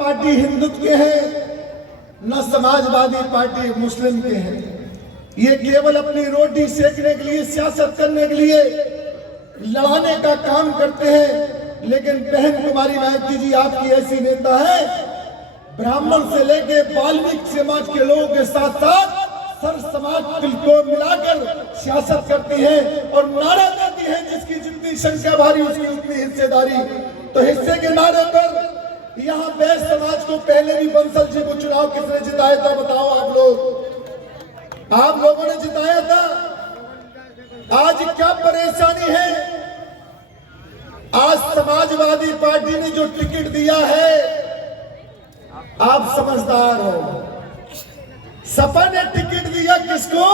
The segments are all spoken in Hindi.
पार्टी हिंदुत्व के हैं, न समाजवादी पार्टी मुस्लिम के हैं। ये केवल अपनी रोटी सेकने के लिए, सियासत करने के लिए लड़ाने का काम करते हैं। लेकिन बहन कुमारी मायावती जी आपकी ऐसी नेता है, ब्राह्मण से लेके वाल्मीकि समाज के लोगों के साथ साथ सर्व समाज को मिलाकर सियासत करती है और नारा देती है जिसकी जितनी संख्या भारी उसकी उतनी हिस्सेदारी। तो हिस्से के नारे पर यहाँ बैस समाज को पहले भी बंसल जी को चुनाव किसने जिताया था बताओ आप लोगों ने जिताया था। आज क्या परेशानी है? आज समाजवादी पार्टी ने जो टिकट दिया है, आप समझदार हो, सपा ने टिकट दिया किसको?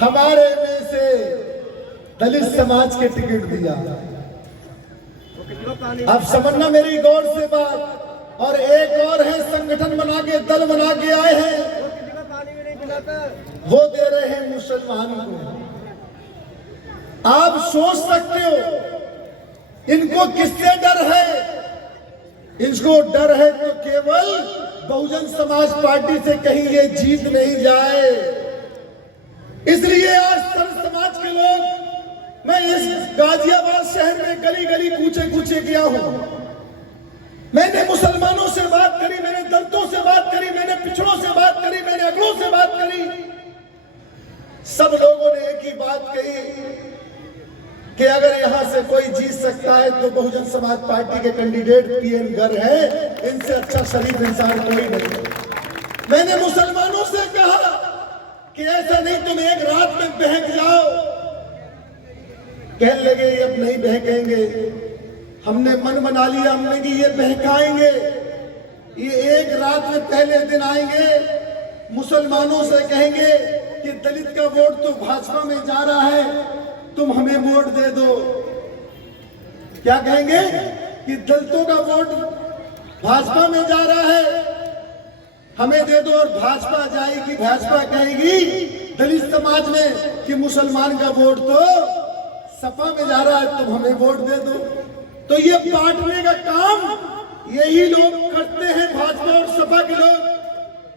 हमारे में से दलित समाज के टिकट दिया। अब समझना मेरी गौर से बात। और एक और है, संगठन बना के दल बना के आए हैं, वो दे रहे हैं मुसलमान को। आप सोच सकते हो इनको किससे डर है? इनको डर है तो केवल बहुजन समाज पार्टी से कहीं ये जीत नहीं जाए। इसलिए आज सर्व समाज के लोग, मैं इस गाजियाबाद शहर में गली गली कूचे कूचे गया हूं। मैंने मुसलमानों से बात करी, मैंने दलितों से बात करी, मैंने पिछड़ों से बात करी, मैंने अगलों से बात करी। सब लोगों ने एक ही बात कही कि अगर यहां से कोई जीत सकता है तो बहुजन समाज पार्टी के कैंडिडेट पीएन गर है, इनसे अच्छा शरीफ इंसान कोई नहीं। मैंने मुसलमानों से कहा कि ऐसा नहीं तुम एक रात में बहक जाओ। कहने लगे ये अब नहीं बहकेंगे, हमने मन बना लिया, हमने कि ये बहकाएंगे, ये एक रात में पहले दिन आएंगे, मुसलमानों से कहेंगे कि दलित का वोट तो भाजपा में जा रहा है, तुम हमें वोट दे दो। क्या कहेंगे कि दलितों का वोट भाजपा में जा रहा है, हमें दे दो। और भाजपा जाएगी, भाजपा कहेगी दलित समाज में कि मुसलमान का वोट तो सपा में जा रहा है, तुम हमें वोट दे दो। तो ये बांटने का काम यही लोग करते हैं, भाजपा और सपा के लोग,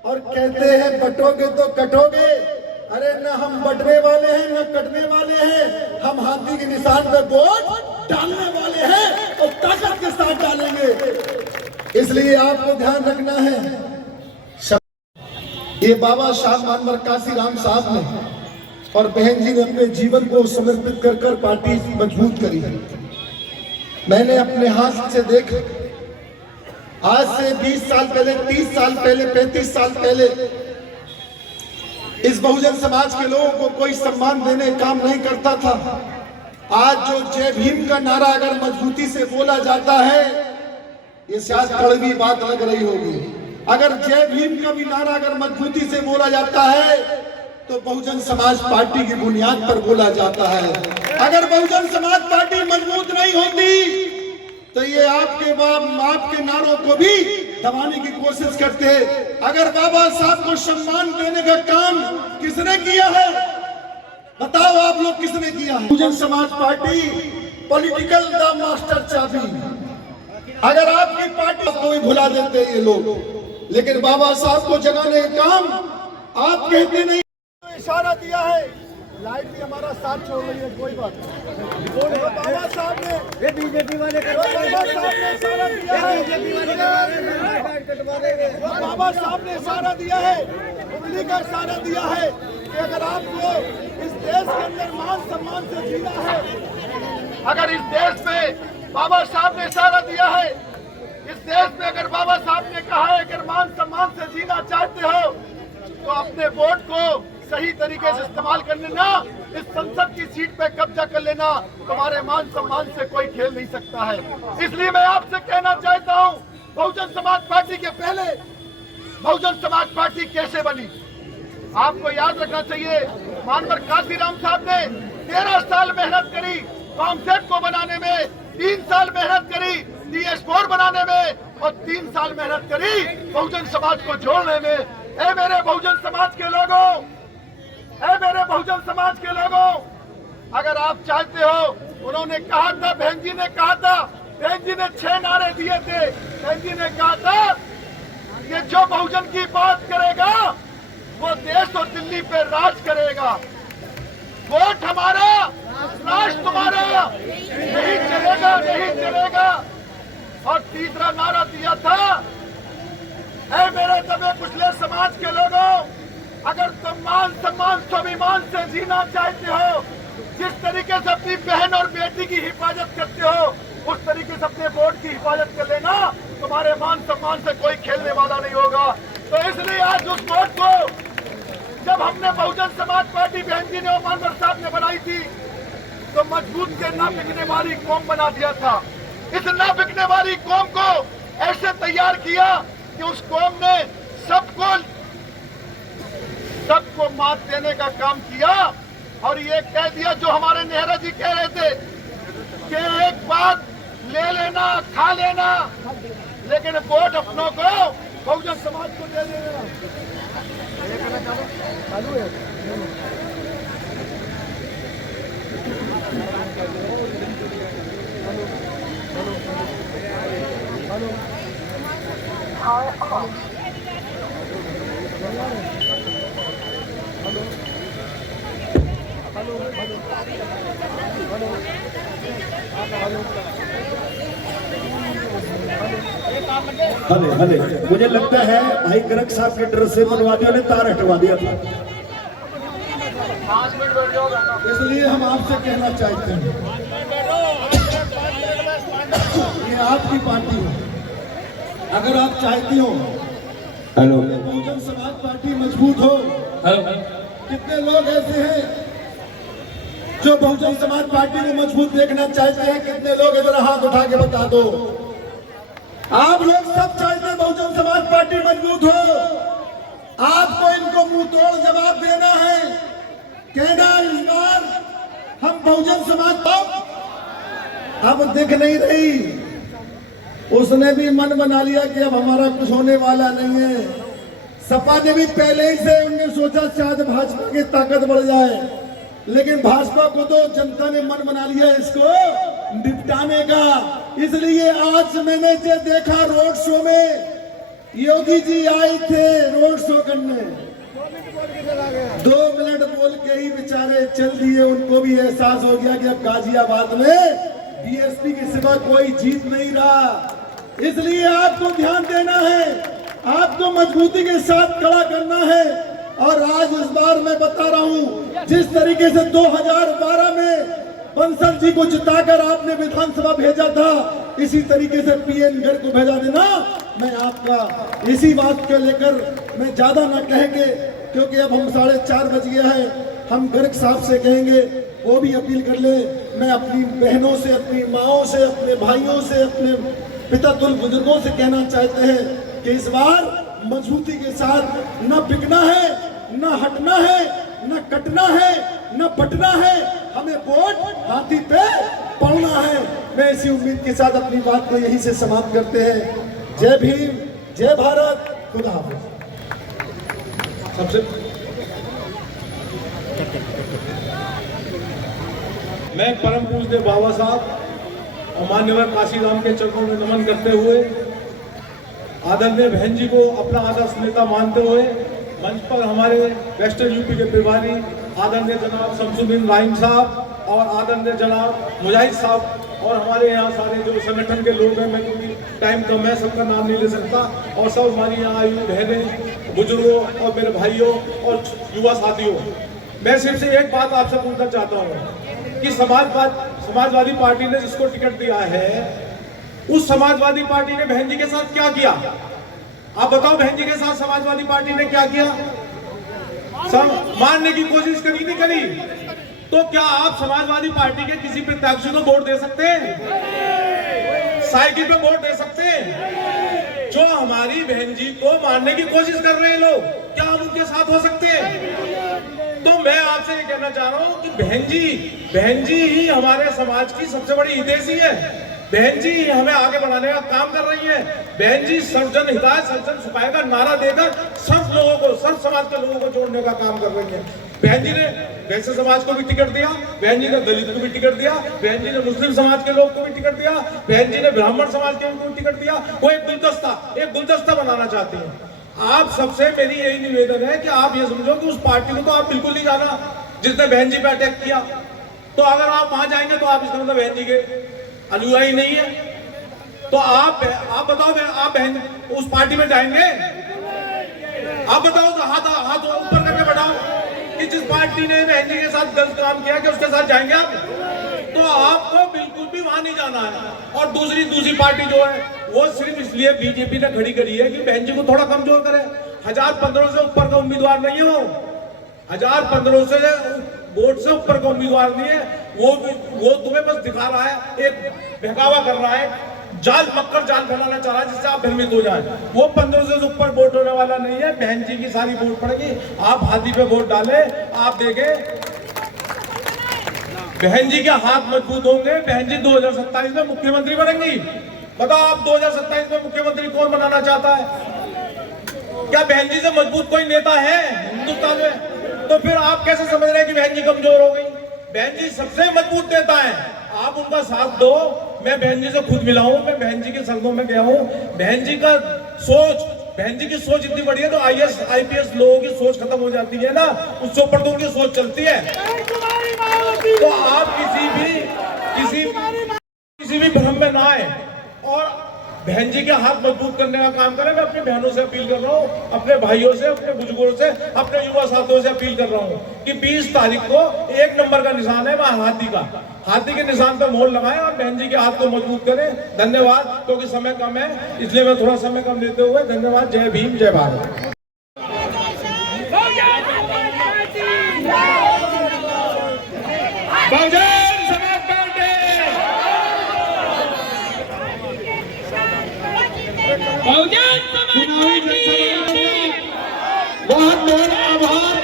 और कहते हैं बटोगे तो कटोगे। अरे न हम बटने वाले हैं न कटने वाले हैं, हम हाथी के निशान पे वोट डालने वाले हैं और ताकत के साथ डालेंगे। इसलिए आपको ध्यान रखना है, ये बाबा शाह मानवर काशीराम साहब ने और बहन जी ने अपने जीवन को समर्पित कर कर पार्टी मजबूत करी है। मैंने अपने हाथ से देखा, आज से 20 साल पहले, 30 साल पहले, 35 साल पहले इस बहुजन समाज के लोगों को कोई सम्मान देने काम नहीं करता था। आज जो जय भीम का नारा अगर मजबूती से बोला जाता है, ये शायद कड़वी बात लग रही होगी, अगर जय भीम का भी नारा अगर मजबूती से बोला जाता है तो बहुजन समाज पार्टी की बुनियाद पर बोला जाता है। अगर बहुजन समाज पार्टी मजबूत नहीं होती तो ये आपके बाप के नारों को भी दबाने की कोशिश करते हैं। अगर बाबा साहब को सम्मान देने का काम किसने किया है बताओ आप लोग, किसने किया है? Bahujan Samaj party political the master चाबी। अगर आपकी पार्टी को भी भुला देते हैं ये लोग, लेकिन बाबा साहब को जगाने का काम आप कहते नहीं। इशारा दिया है, लाइट भी हमारा साथ छोड़ रही है, कोई बात नहीं। बाबा साहब ने, ये बीजेपी वाले बाबा साहब ने इशारा दिया है, बाबा साहब ने इशारा दिया है, उंगली का इशारा दिया है कि अगर आपको इस देश के अंदर मान सम्मान से जीना है, अगर इस देश में बाबा साहब ने इशारा दिया है, इस देश में अगर बाबा साहब ने कहा है अगर मान सम्मान से जीना चाहते हो तो अपने वोट को सही तरीके से इस्तेमाल कर लेना, इस संसद की सीट पे कब्जा कर लेना, तुम्हारे मान सम्मान से कोई खेल नहीं सकता है। इसलिए मैं आपसे कहना चाहता हूं, बहुजन समाज पार्टी के पहले बहुजन समाज पार्टी कैसे बनी आपको याद रखना चाहिए। मानवर काशीराम साहब ने 13 साल मेहनत करी कॉमसेट को बनाने में, 3 साल मेहनत करी DS4 बनाने में और 3 साल मेहनत करी बहुजन समाज को जोड़ने में। ऐ मेरे बहुजन समाज के लोगों, ऐ मेरे बहुजन समाज के लोगों, अगर आप चाहते हो, उन्होंने कहा था, बहन जी ने कहा था बहन जी ने 6 नारे दिए थे। बहन जी ने कहा था कि जो बहुजन की बात करेगा वो देश और दिल्ली पे राज करेगा। वोट हमारा, राज तुम्हारा, नहीं चलेगा, नहीं चलेगा। और तीसरा नारा दिया था, ऐ मेरे दबे कुचले समाज के लोगों, अगर तुम मान सम्मान स्वाभिमान से जीना चाहते हो, जिस तरीके से अपनी बहन और बेटी की हिफाजत करते हो, उस तरीके से अपने वोट की हिफाजत कर लेना। तुम्हारे मान सम्मान से कोई खेलने वाला नहीं होगा। तो इसलिए आज उस वोट को जब हमने बहुजन समाज पार्टी बहन जी ने, ओमान साहब ने बनाई थी, तो मजबूत के ना बिकने वाली कौम बना दिया था। इस ना बिकने वाली कौम को ऐसे तैयार किया कि उस कौम ने सबको मात देने का काम किया। और ये कह दिया जो हमारे नेहरू जी कह रहे थे कि एक बात ले लेना, खा लेना, लेकिन वोट अपनों को, बहुजन समाज को दे देना। हले मुझे लगता है भाई गरग साहब के डर से मनवादियों ने तार हटवा दिया था। इसलिए हम आपसे कहना चाहते हैं, ये आपकी पार्टी है। अगर आप चाहती हो हेलो बहुजन समाज पार्टी मजबूत हो, कितने लोग ऐसे हैं जो बहुजन समाज पार्टी को मजबूत देखना चाहते हैं? कितने लोग इधर हाथ उठा के बता दो। आप लोग सब चाहते हैं बहुजन समाज पार्टी मजबूत हो। आपको इनको मुंह तोड़ जवाब देना है, कहना इस बार हम बहुजन समाज अब दिख नहीं रही। उसने भी मन बना लिया कि अब हमारा कुछ होने वाला नहीं है। सपा ने भी पहले ही से उन्होंने सोचा शायद भाजपा की ताकत बढ़ जाए, लेकिन भाजपा को तो जनता ने मन बना लिया इसको निपटाने का। इसलिए आज मैंने जो देखा रोड शो में, योगी जी आए थे रोड शो करने, 2 मिनट बोल के ही बेचारे चल दिए। उनको भी एहसास हो गया कि अब गाजियाबाद में बीएसपी के सिवा कोई जीत नहीं रहा। इसलिए आपको ध्यान देना है, आपको मजबूती के साथ खड़ा करना है। और आज इस बार मैं बता रहा हूं, जिस तरीके से 2012 में बंसल जी को जिताकर आपने विधानसभा भेजा था, इसी तरीके से पीएन गढ़ को भेजा देना। मैं आपका इसी बात को लेकर मैं ज्यादा ना कहेंगे, क्योंकि अब हम 4:30 बज गया है। हम गर्ग साहब से कहेंगे, वो भी अपील कर ले। मैं अपनी बहनों से, अपनी माओं से, अपने भाइयों से, अपने पितातुल बुजुर्गों से कहना चाहते हैं कि इस बार मजबूती के साथ न बिकना है, न हटना है, न कटना है, न बटना है। हमें वोट हाथी पे पड़ना है। मैं इसी उम्मीद के साथ अपनी बात को यहीं से समाप्त करते हैं। जय भीम, जय भारत, खुदा हाफिज। सबसे मैं परम पूज्य बाबा साहब और मान्यवर काशीराम के चरणों में नमन करते हुए, आदरणीय बहन जी को अपना आदर्श नेता मानते हुए, मंच पर हमारे वेस्टर्न यूपी के प्रभारी आदरणीय जनाब शमसुद्दीन राहिम साहब और आदरणीय जनाब मुजाहिद साहब और हमारे यहाँ सारे जो संगठन के लोग हैं, मैं क्योंकि टाइम कम है सबका नाम नहीं ले सकता, और सब हमारी यहाँ आयु बहनें, बुजुर्गों और मेरे भाइयों और युवा साथियों, मैं सिर्फ से एक बात आपसे पूछना चाहता हूँ कि समाजवादी पार्टी ने जिसको टिकट दिया है, उस समाजवादी पार्टी ने बहन जी के साथ क्या किया? आप बताओ, बहन जी के साथ समाजवादी पार्टी ने क्या किया? मारने की कोशिश करी नहीं करी? तो क्या आप समाजवादी पार्टी के किसी प्रत्याशी को वोट दे सकते हैं? साइकिल पे वोट दे सकते हैं? जो हमारी बहन जी को मारने की कोशिश कर रहे हैं लोग, क्या हम उनके साथ हो सकते हैं? तो मैं आपसे ये कहना चाह रहा हूं कि बहन जी ही हमारे समाज की सबसे बड़ी हितैषी है। बहन जी हमें आगे बढ़ाने का काम कर रही है। बहन जी सर्वजन हिताय सर्वजन सुखाय का नारा देकर सब लोगों को, सब समाज के लोगों को जोड़ने का काम कर रही है। बहन जी ने वैश्य समाज को भी टिकट दिया, बहन जी ने दलित को भी टिकट दिया, बहन जी ने मुस्लिम समाज के लोग को भी टिकट दिया, बहन जी ने ब्राह्मण समाज के को भी टिकट दिया। वो एक गुलदस्ता बनाना चाहती हैं। आप सबसे मेरी यही निवेदन है कि आप ये समझो कि उस पार्टी को तो आप बिल्कुल नहीं जाना जिसने बहन जी पे अटैक किया। तो अगर आप वहां जाएंगे तो आप इसका मतलब बहन जी के अनुयायी नहीं है। तो आप बताओ, आप बहन उस पार्टी में जाएंगे? आप बताओ, तो हाथ ऊपर करके बताओ कि जिस पार्टी ने बहन जी के साथ गलत काम किया कि उसके साथ जाएंगे आप? तो आपको बिल्कुल भी वहां नहीं जाना है। और दूसरी पार्टी जो है वो सिर्फ इसलिए बीजेपी ने खड़ी करी है कि बहन जी को थोड़ा कमजोर करे। 1015 से ऊपर का उम्मीदवार नहीं है वो, 1015 से वोट से ऊपर का उम्मीदवार नहीं है वो तुम्हें बस दिखा रहा है, एक बहकावा कर रहा है, मक्कर जाल फैलाना चाह रहा है जिससे आप भ्रमित हो जाए। वो 15 से ऊपर वोट होने वाला नहीं है। बहन जी की सारी वोट पड़ेगी। आप हाथी पे वोट डाले, आप देखें बहन जी के हाथ मजबूत होंगे। बहन जी 2027 में मुख्यमंत्री बनेंगी। बताओ आप 2027 में मुख्यमंत्री कौन बनाना चाहता है? क्या बहन जी से मजबूत कोई नेता है हिंदुस्तान में? तो फिर आप कैसे समझ रहे हैं कि बहन जी कमजोर हो गई? बहन जी सबसे मजबूत नेता है। आप उनका साथ दो। मैं बहन जी से खुद मिला हूं, मैं बहन जी के संगों में गया हूं। बहन जी की सोच इतनी बड़ी है तो IAS IPS लोगों की सोच खत्म हो जाती है ना, उससे ऊपर तो उनकी सोच चलती है। तो आप किसी भी भ्रम में ना आए और बहन जी के हाथ मजबूत करने का काम करें। मैं अपनी बहनों से अपील कर रहा हूँ, अपने भाइयों से, अपने बुजुर्गों से, अपने युवा साथियों से अपील कर रहा हूँ कि 20 तारीख को 1 नंबर का निशान है वह हाथी के निशान पर मोहर लगाएं और बहन जी के हाथ को मजबूत करें। धन्यवाद। क्योंकि समय कम है इसलिए मैं थोड़ा समय कम लेते हुए धन्यवाद। जय भीम, जय भारत। बहुत बहुत आभार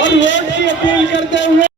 और वोट की अपील करते हुए